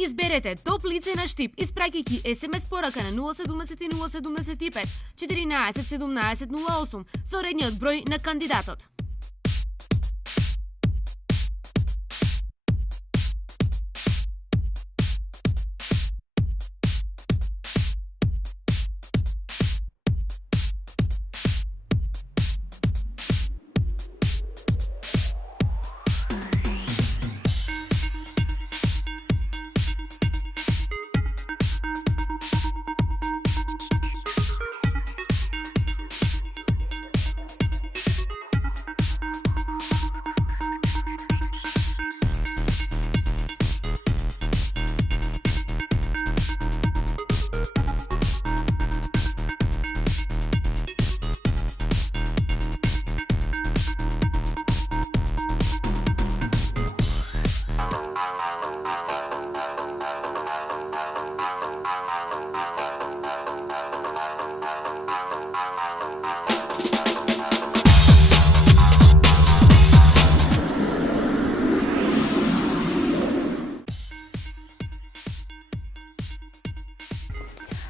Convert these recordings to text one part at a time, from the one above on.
Изберете топ лице на Штип, испраќајќи SMS порака на 070 075 14 17 08 со редниот број на кандидатот.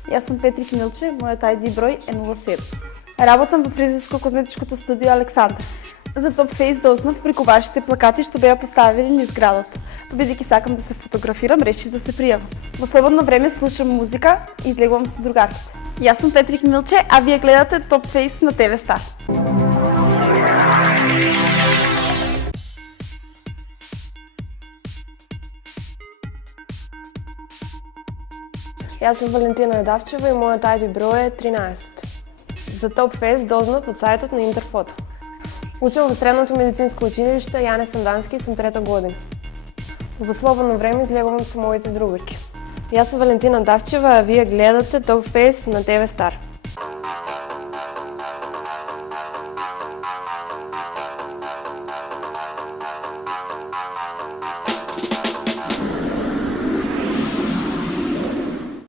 Јас сум Петрик Милче, мојот ID број е 07. Работам во фризерско-козметичкото студио Александър. За топ фейс да основ преку вашите плакати што беа поставени низ градот. Бидејќи сакам да се фотографирам, решив да се пријавам. Во слободно време слушам музика и излегувам со другарките. Јас сум Петрик Милче, а вие гледате топ фейс на ТВ Стар. Јас сум Валентина Јадавчева и мојот ID број е 13. За топ фейс дознав од сајтот на Интерфото. Учам во средното медицинско училиште Јане Сандански и сум трета година. Во слободно време излегувам со моите другарки. Јас сум Валентина Давчева, а вие гледате топ фейс на ТВ Стар.